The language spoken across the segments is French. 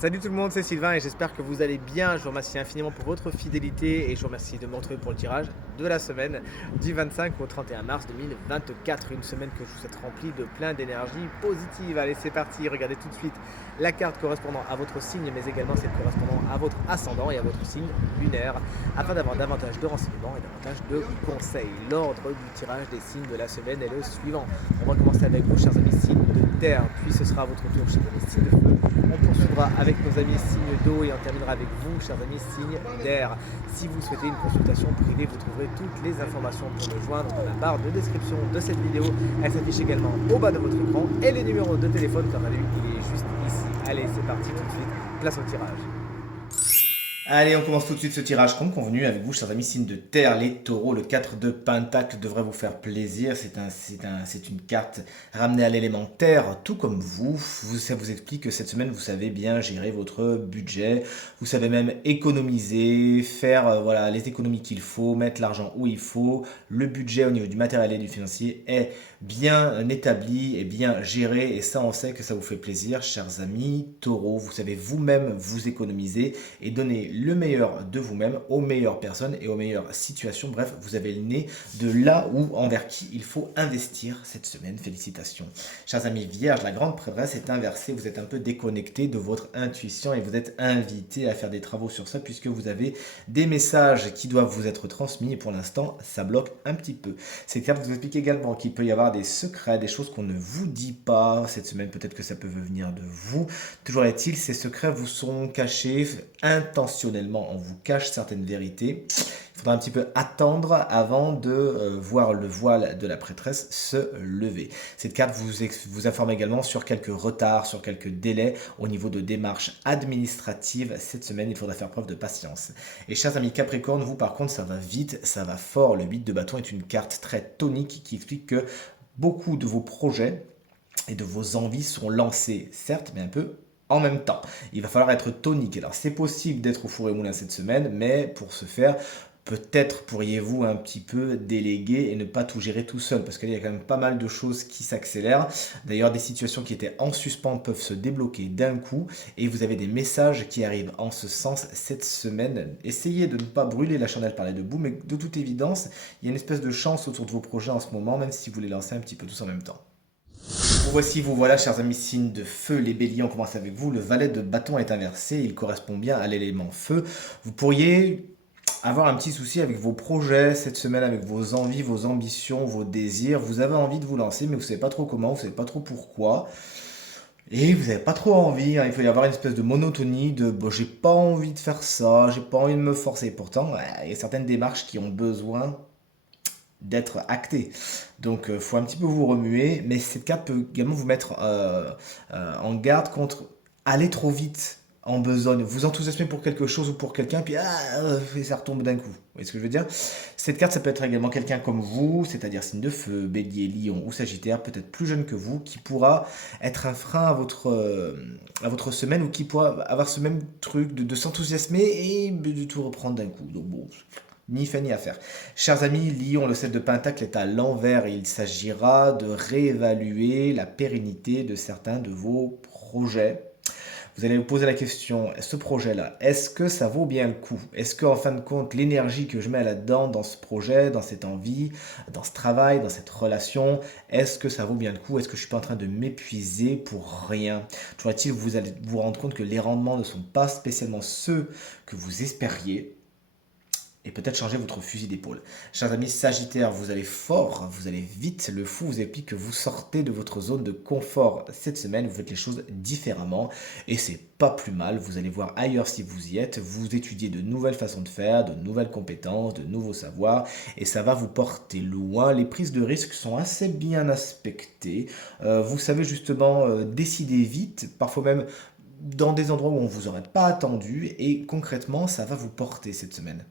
Salut tout le monde, c'est Sylvain et j'espère que vous allez bien. Je vous remercie infiniment pour votre fidélité et je vous remercie de me retrouver pour le tirage de la semaine du 25 au 31 mars 2024. Une semaine que je vous souhaite remplie de plein d'énergie positive. Allez, c'est parti. Regardez tout de suite la carte correspondant à votre signe, mais également celle correspondant à votre ascendant et à votre signe lunaire, afin d'avoir davantage de renseignements et davantage de conseils. L'ordre du tirage des signes de la semaine est le suivant. On va commencer avec vous, chers amis signes de terre, puis ce sera à votre tour, chers amis signes de feu. On poursuivra avec nos amis signes d'eau et on terminera avec vous, chers amis signes d'air. Si vous souhaitez une consultation privée, vous trouverez toutes les informations pour me joindre dans la barre de description de cette vidéo. Elle s'affiche également au bas de votre écran et le numéro de téléphone, quant à lui, il est juste ici. Allez, c'est parti tout de suite, place au tirage. Allez, on commence tout de suite ce tirage comme convenu avec vous, chers amis signes de terre, les taureaux. Le 4 de Pentacle devrait vous faire plaisir. C'est une carte ramenée à l'élémentaire, tout comme vous. Ça vous explique que cette semaine, vous savez bien gérer votre budget. Vous savez même économiser, faire voilà, les économies qu'il faut, mettre l'argent où il faut. Le budget au niveau du matériel et du financier est bien établi et bien géré. Et ça, on sait que ça vous fait plaisir, chers amis taureaux. Vous savez vous-même vous économiser et donner le meilleur de vous-même aux meilleures personnes et aux meilleures situations. Bref, vous avez le nez de là où, envers qui il faut investir cette semaine. Félicitations. Chers amis vierges, la grande prêtresse est inversée. Vous êtes un peu déconnecté de votre intuition et vous êtes invité à faire des travaux sur ça puisque vous avez des messages qui doivent vous être transmis et pour l'instant, ça bloque un petit peu. Cette carte vous explique également qu'il peut y avoir des secrets, des choses qu'on ne vous dit pas cette semaine. Peut-être que ça peut venir de vous. Toujours est-il, ces secrets vous sont cachés intentionnellement. On vous cache certaines vérités. Il faudra un petit peu attendre avant de voir le voile de la prêtresse se lever. Cette carte vous informe également sur quelques retards, sur quelques délais au niveau de démarches administratives. Cette semaine, il faudra faire preuve de patience. Et chers amis Capricorne, vous par contre, ça va vite, ça va fort. Le 8 de bâton est une carte très tonique qui explique que beaucoup de vos projets et de vos envies sont lancés, certes, mais un peu en même temps. Il va falloir être tonique. Alors, c'est possible d'être au four et au moulin cette semaine, mais pour ce faire, peut-être pourriez-vous un petit peu déléguer et ne pas tout gérer tout seul, parce qu'il y a quand même pas mal de choses qui s'accélèrent. D'ailleurs, des situations qui étaient en suspens peuvent se débloquer d'un coup, et vous avez des messages qui arrivent en ce sens cette semaine. Essayez de ne pas brûler la chandelle par les deux bouts, mais de toute évidence, il y a une espèce de chance autour de vos projets en ce moment, même si vous les lancez un petit peu tous en même temps. Voici, vous voilà, chers amis signes de feu, les béliers, on commence avec vous. Le valet de bâton est inversé, il correspond bien à l'élément feu. Vous pourriez avoir un petit souci avec vos projets cette semaine, avec vos envies, vos ambitions, vos désirs. Vous avez envie de vous lancer, mais vous ne savez pas trop comment, vous ne savez pas trop pourquoi. Et vous n'avez pas trop envie, hein. Il faut y avoir une espèce de monotonie de bon, j'ai pas envie de faire ça, j'ai pas envie de me forcer. Pourtant, ouais, il y a certaines démarches qui ont besoin d'être acté. Donc, il faut un petit peu vous remuer, mais cette carte peut également vous mettre en garde contre aller trop vite en besogne. Vous enthousiasmez pour quelque chose ou pour quelqu'un, puis et ça retombe d'un coup. Vous voyez ce que je veux dire? Cette carte, ça peut être également quelqu'un comme vous, c'est-à-dire signe de feu, bélier, lion ou sagittaire, peut-être plus jeune que vous, qui pourra être un frein à votre semaine ou qui pourra avoir ce même truc de s'enthousiasmer et de tout reprendre d'un coup. Donc bon, ni fait ni à faire. Chers amis, Lion, le 7 de Pentacle est à l'envers et il s'agira de réévaluer la pérennité de certains de vos projets. Vous allez vous poser la question, ce projet-là, est-ce que ça vaut bien le coup? Est-ce qu'en fin de compte, l'énergie que je mets là-dedans, dans ce projet, dans cette envie, dans ce travail, dans cette relation, est-ce que ça vaut bien le coup? Est-ce que je suis pas en train de m'épuiser pour rien? Toujours est-il, vous allez vous rendre compte que les rendements ne sont pas spécialement ceux que vous espériez et peut-être changer votre fusil d'épaule. Chers amis Sagittaire, vous allez fort, vous allez vite. Le fou vous explique que vous sortez de votre zone de confort cette semaine, vous faites les choses différemment et c'est pas plus mal. Vous allez voir ailleurs si vous y êtes, vous étudiez de nouvelles façons de faire, de nouvelles compétences, de nouveaux savoirs et ça va vous porter loin. Les prises de risques sont assez bien aspectées. Vous savez justement décider vite, parfois même dans des endroits où on ne vous aurait pas attendu et concrètement ça va vous porter cette semaine.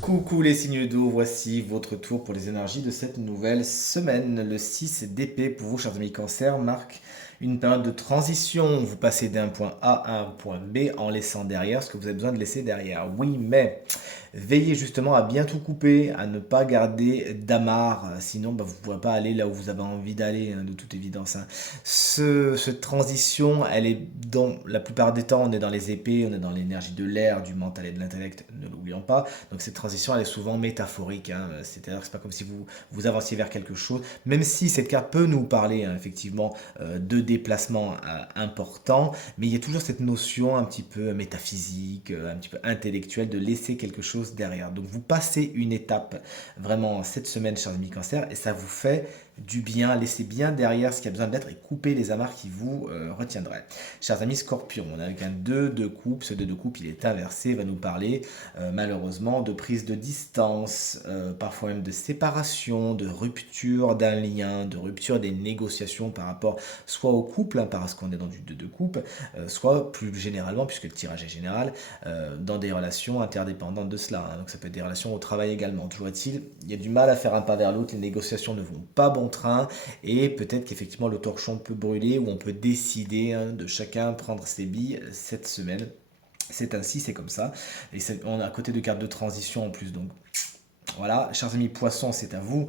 Coucou les signes d'eau, voici votre tour pour les énergies de cette nouvelle semaine. Le 6 d'épée pour vous, chers amis cancer, marque une période de transition. Vous passez d'un point A à un point B en laissant derrière ce que vous avez besoin de laisser derrière. Oui, mais veillez justement à bien tout couper, à ne pas garder d'amarre, sinon vous ne pourrez pas aller là où vous avez envie d'aller, hein, de toute évidence, hein. Cette transition, elle est dans la plupart des temps, on est dans les épées, on est dans l'énergie de l'air, du mental et de l'intellect, ne l'oublions pas. Donc cette transition, elle est souvent métaphorique, hein. C'est-à-dire que c'est pas comme si vous avanciez vers quelque chose, même si cette carte peut nous parler, hein, effectivement, de déplacements importants, mais il y a toujours cette notion un petit peu métaphysique, un petit peu intellectuelle de laisser quelque chose derrière. Donc vous passez une étape vraiment cette semaine, chers amis Cancer, et ça vous fait du bien, laissez bien derrière ce qui a besoin d'être et coupez les amarres qui vous retiendraient. Chers amis Scorpion, on a avec un 2 de coupe, ce 2 de coupe il est inversé, va nous parler malheureusement de prise de distance, parfois même de séparation, de rupture d'un lien, de rupture des négociations par rapport soit au couple, hein, parce qu'on est dans du 2 de coupe, soit plus généralement, puisque le tirage est général, dans des relations interdépendantes de cela, hein. Donc ça peut être des relations au travail également. Toujours est-il, il y a du mal à faire un pas vers l'autre, les négociations ne vont pas bon train et peut-être qu'effectivement le torchon peut brûler ou on peut décider, hein, de chacun prendre ses billes cette semaine. C'est ainsi, c'est comme ça. Et on a à côté de cartes de transition en plus, donc voilà, chers amis poissons, c'est à vous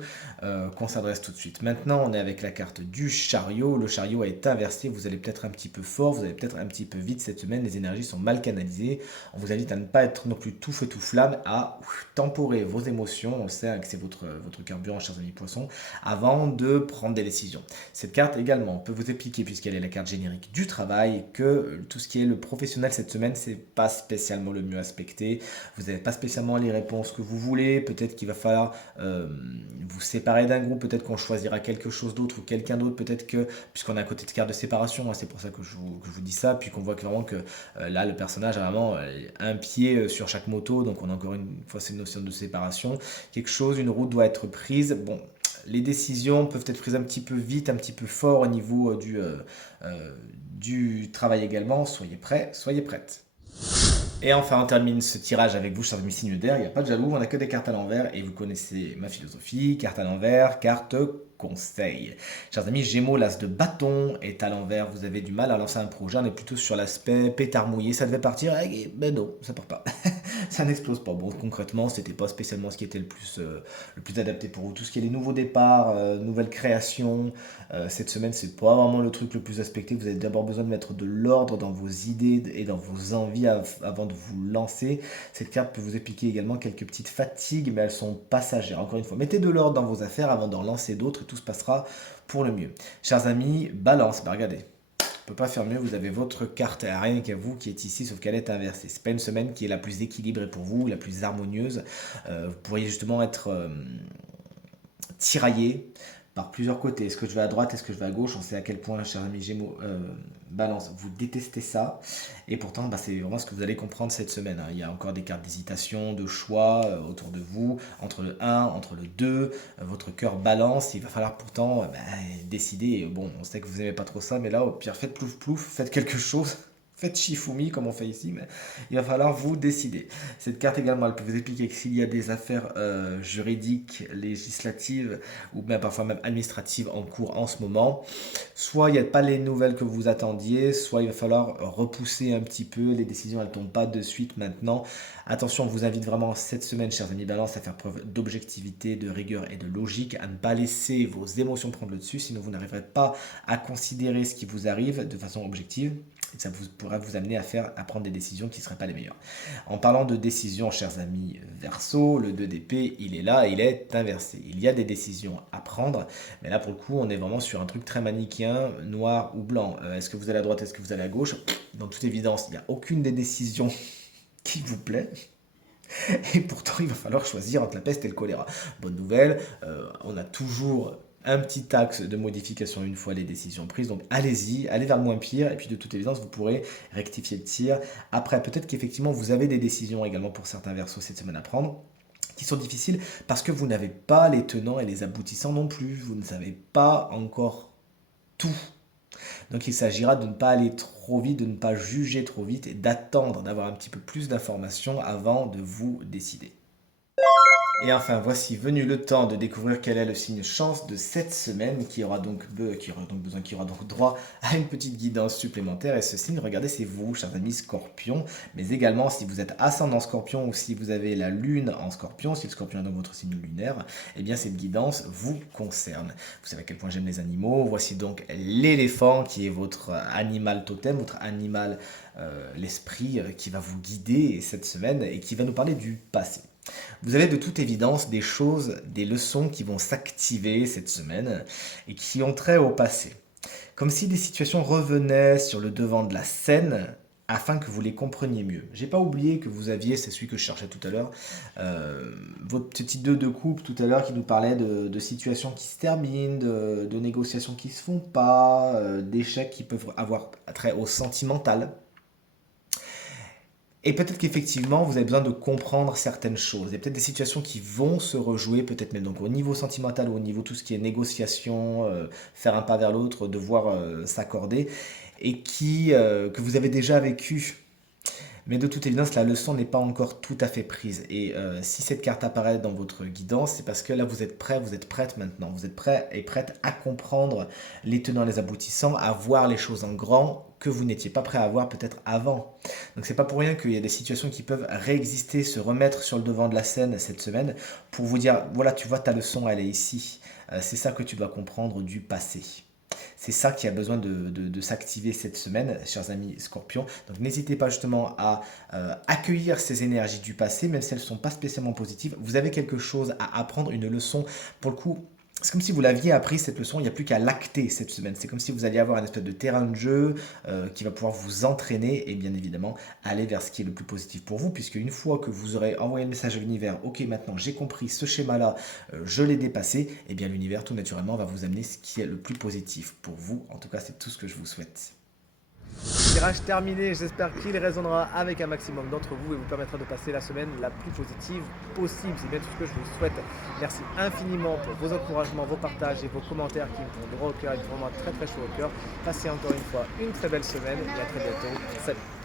qu'on s'adresse tout de suite. Maintenant, on est avec la carte du chariot. Le chariot est inversé, vous allez peut-être un petit peu fort, vous allez peut-être un petit peu vite cette semaine, les énergies sont mal canalisées. On vous invite à ne pas être non plus tout feu tout flamme, à temporer vos émotions, on sait, hein, que c'est votre carburant, chers amis poissons, avant de prendre des décisions. Cette carte également peut vous expliquer, puisqu'elle est la carte générique du travail, que tout ce qui est le professionnel cette semaine, c'est pas spécialement le mieux aspecté. Vous n'avez pas spécialement les réponses que vous voulez, peut-être qu'il va falloir vous séparer d'un groupe, peut-être qu'on choisira quelque chose d'autre ou quelqu'un d'autre, peut-être que, puisqu'on a un côté de carte de séparation, hein, c'est pour ça que je vous dis ça, puis qu'on voit clairement que là le personnage a vraiment un pied sur chaque moto, donc on a encore une fois cette notion de séparation, quelque chose, une route doit être prise, bon, les décisions peuvent être prises un petit peu vite, un petit peu fort au niveau du travail également, soyez prêts, soyez prêtes. Et enfin, on termine ce tirage avec vous, chers amis signes d'air. Il n'y a pas de jaloux, on n'a que des cartes à l'envers et vous connaissez ma philosophie. Carte à l'envers, carte conseil. Chers amis, Gémeaux, l'as de bâton est à l'envers. Vous avez du mal à lancer un projet. On est plutôt sur l'aspect pétard mouillé. Ça devait partir, ben non, ça part pas. Ça n'explose pas. Bon, concrètement, c'était pas spécialement ce qui était le plus adapté pour vous. Tout ce qui est les nouveaux départs, nouvelles créations, cette semaine, c'est pas vraiment le truc le plus aspecté. Vous avez d'abord besoin de mettre de l'ordre dans vos idées et dans vos envies avant de vous lancer. Cette carte peut vous expliquer également quelques petites fatigues, mais elles sont passagères. Encore une fois, mettez de l'ordre dans vos affaires avant d'en lancer d'autres et tout se passera pour le mieux. Chers amis, balance, regardez. On peut pas faire mieux, vous avez votre carte rien qu'à vous qui est ici, sauf qu'elle est inversée. C'est pas une semaine qui est la plus équilibrée pour vous, la plus harmonieuse. Vous pourriez justement être tiraillé par plusieurs côtés. Est-ce que je vais à droite, est-ce que je vais à gauche? On sait à quel point, chers amis Gémeaux, Balance, vous détestez ça. Et pourtant, c'est vraiment ce que vous allez comprendre cette semaine, hein. Il y a encore des cartes d'hésitation, de choix autour de vous, entre le 1, entre le 2, votre cœur balance. Il va falloir pourtant décider. Bon, on sait que vous n'aimez pas trop ça, mais là, au pire, faites plouf plouf, faites quelque chose. Faites Shifumi comme on fait ici, mais il va falloir vous décider. Cette carte également, elle peut vous expliquer que s'il y a des affaires juridiques, législatives ou même parfois même administratives en cours en ce moment, soit il n'y a pas les nouvelles que vous attendiez, soit il va falloir repousser un petit peu, les décisions elles ne tombent pas de suite maintenant. Attention, on vous invite vraiment cette semaine, chers amis Balance, à faire preuve d'objectivité, de rigueur et de logique, à ne pas laisser vos émotions prendre le dessus, sinon vous n'arriverez pas à considérer ce qui vous arrive de façon objective. Et ça pourra vous amener à prendre des décisions qui ne seraient pas les meilleures. En parlant de décisions, chers amis Verseau, le 2 d'épée, il est là, il est inversé. Il y a des décisions à prendre, mais là pour le coup, on est vraiment sur un truc très manichéen, noir ou blanc. Est-ce que vous allez à droite, est-ce que vous allez à gauche? Dans toute évidence, il n'y a aucune des décisions qui vous plaît. Et pourtant, il va falloir choisir entre la peste et le choléra. Bonne nouvelle, on a toujours un petit axe de modification une fois les décisions prises. Donc allez-y, allez vers le moins pire. Et puis de toute évidence, vous pourrez rectifier le tir. Après, peut-être qu'effectivement, vous avez des décisions également pour certains versos cette semaine à prendre qui sont difficiles parce que vous n'avez pas les tenants et les aboutissants non plus. Vous ne savez pas encore tout. Donc il s'agira de ne pas aller trop vite, de ne pas juger trop vite et d'attendre d'avoir un petit peu plus d'informations avant de vous décider. Et enfin, voici venu le temps de découvrir quel est le signe chance de cette semaine qui aura donc droit à une petite guidance supplémentaire. Et ce signe, regardez, c'est vous, chers amis Scorpion, mais également si vous êtes ascendant Scorpion ou si vous avez la lune en Scorpion, si le Scorpion est donc votre signe lunaire, eh bien cette guidance vous concerne. Vous savez à quel point j'aime les animaux. Voici donc l'éléphant qui est votre animal totem, votre animal, l'esprit qui va vous guider cette semaine et qui va nous parler du passé. Vous avez de toute évidence des choses, des leçons qui vont s'activer cette semaine et qui ont trait au passé. Comme si des situations revenaient sur le devant de la scène afin que vous les compreniez mieux. J'ai pas oublié que vous aviez, c'est celui que je cherchais tout à l'heure, votre petit 2 de coupe tout à l'heure qui nous parlait de situations qui se terminent, de négociations qui se font pas, d'échecs qui peuvent avoir trait au sentimental. Et peut-être qu'effectivement, vous avez besoin de comprendre certaines choses. Il y a peut-être des situations qui vont se rejouer, peut-être même donc au niveau sentimental ou au niveau tout ce qui est négociation, faire un pas vers l'autre, devoir s'accorder, et que vous avez déjà vécu. Mais de toute évidence, la leçon n'est pas encore tout à fait prise. Et si cette carte apparaît dans votre guidance, c'est parce que là, vous êtes prêt, vous êtes prête maintenant. Vous êtes prêt et prête à comprendre les tenants et les aboutissants, à voir les choses en grand que vous n'étiez pas prêt à voir peut-être avant. Donc c'est pas pour rien qu'il y a des situations qui peuvent réexister, se remettre sur le devant de la scène cette semaine pour vous dire, voilà, tu vois, ta leçon, elle est ici. C'est ça que tu dois comprendre du passé. C'est ça qui a besoin de s'activer cette semaine, chers amis Scorpions. Donc n'hésitez pas justement à accueillir ces énergies du passé, même si elles ne sont pas spécialement positives. Vous avez quelque chose à apprendre, une leçon. Pour le coup, c'est comme si vous l'aviez appris cette leçon, il n'y a plus qu'à l'acter cette semaine. C'est comme si vous alliez avoir un espèce de terrain de jeu qui va pouvoir vous entraîner et bien évidemment aller vers ce qui est le plus positif pour vous, puisque une fois que vous aurez envoyé le message à l'univers, ok maintenant j'ai compris ce schéma-là, je l'ai dépassé, et bien l'univers tout naturellement va vous amener ce qui est le plus positif pour vous. En tout cas c'est tout ce que je vous souhaite. Tirage terminé, j'espère qu'il résonnera avec un maximum d'entre vous et vous permettra de passer la semaine la plus positive possible. C'est bien tout ce que je vous souhaite. Merci infiniment pour vos encouragements, vos partages et vos commentaires qui me font droit au cœur et qui me font vraiment très très chaud au cœur. Passez encore une fois une très belle semaine et à très bientôt. Salut!